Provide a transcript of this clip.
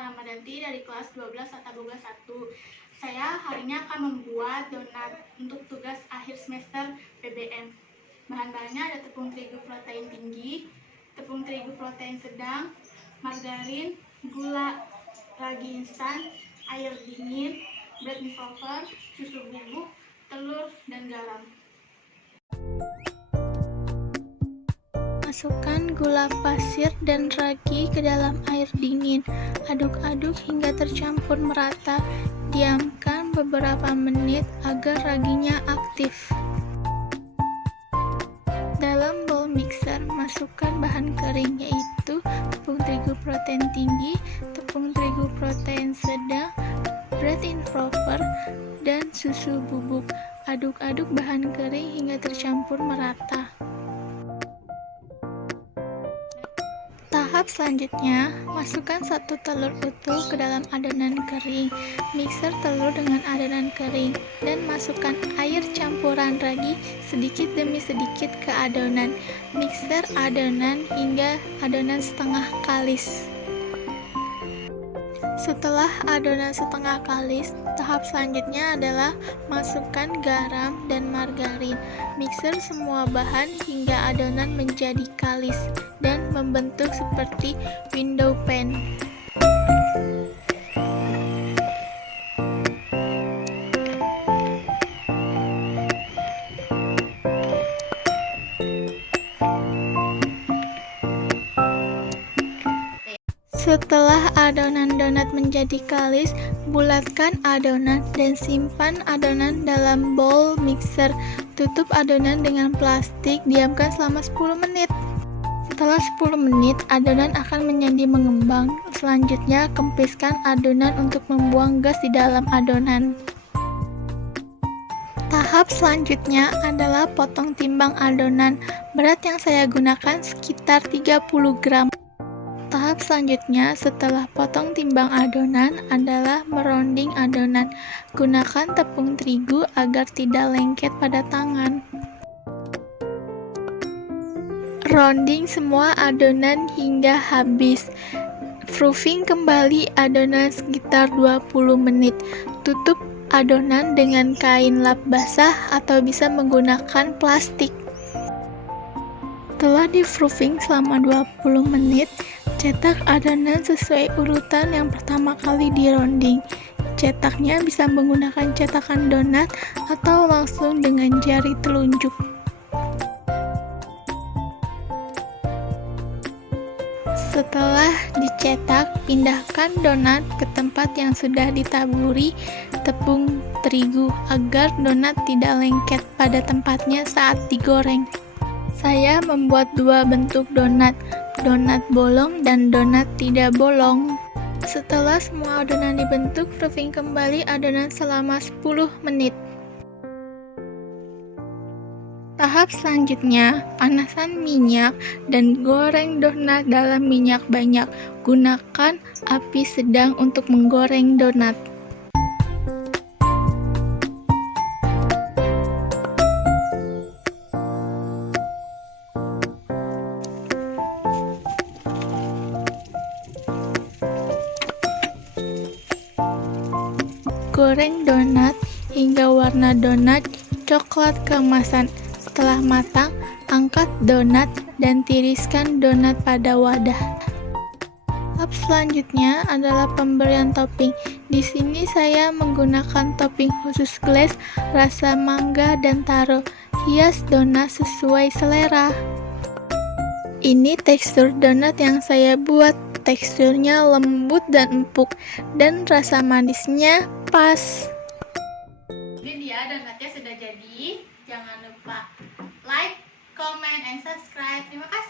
nama Ramadanti dari kelas 12 Tata Boga 1. Saya hari ini akan membuat donat untuk tugas akhir semester PBM. Bahan-bahannya ada tepung terigu protein tinggi, tepung terigu protein sedang, margarin, gula, ragi instan, air dingin, bread dissolver, susu bubuk, telur, dan garam. Masukkan gula pasir dan ragi ke dalam air dingin. Aduk-aduk hingga tercampur merata. Diamkan beberapa menit agar raginya aktif. Dalam bowl mixer, masukkan bahan kering yaitu tepung terigu protein tinggi, tepung terigu protein sedang, bread improper, dan susu bubuk. Aduk-aduk bahan kering hingga tercampur merata. Tahap selanjutnya, masukkan 1 telur utuh ke dalam adonan kering. Mixer telur dengan adonan kering dan masukkan air campuran ragi sedikit demi sedikit ke adonan. Mixer adonan hingga adonan setengah kalis. Setelah adonan setengah kalis, tahap selanjutnya adalah masukkan garam dan margarin. Mixer semua bahan hingga adonan menjadi kalis dan membentuk seperti window pane. Setelah adonan donat menjadi kalis, bulatkan adonan dan simpan adonan dalam bowl mixer. Tutup adonan dengan plastik, diamkan selama 10 menit. Setelah 10 menit, adonan akan menjadi mengembang. Selanjutnya, kempiskan adonan untuk membuang gas di dalam adonan. Tahap selanjutnya adalah potong timbang adonan. Berat yang saya gunakan sekitar 30 gram. Tahap selanjutnya setelah potong timbang adonan adalah meronding adonan. Gunakan tepung terigu agar tidak lengket pada tangan. Ronding semua adonan hingga habis. Proofing kembali adonan sekitar 20 menit. Tutup adonan dengan kain lap basah atau bisa menggunakan plastik. Setelah di-proofing selama 20 menit, cetak adonan sesuai urutan yang pertama kali dironding. Cetaknya bisa menggunakan cetakan donat atau langsung dengan jari telunjuk. Setelah dicetak, pindahkan donat ke tempat yang sudah ditaburi tepung terigu agar donat tidak lengket pada tempatnya saat digoreng. Saya membuat 2 bentuk donat, donat bolong dan donat tidak bolong. Setelah semua adonan dibentuk, proofing kembali adonan selama 10 menit. Tahap selanjutnya, panaskan minyak dan goreng donat dalam minyak banyak. Gunakan api sedang untuk menggoreng donat. Goreng donat hingga warna donat coklat keemasan. Setelah matang, angkat donat dan tiriskan donat pada wadah. Tahap selanjutnya adalah pemberian topping. Di sini saya menggunakan topping khusus glaze rasa mangga dan taro. Hias donat sesuai selera. Ini tekstur donat yang saya buat. Teksturnya lembut dan empuk dan rasa manisnya pas. Ini dia donatnya sudah jadi. Jangan lupa like, comment, and subscribe. Terima kasih.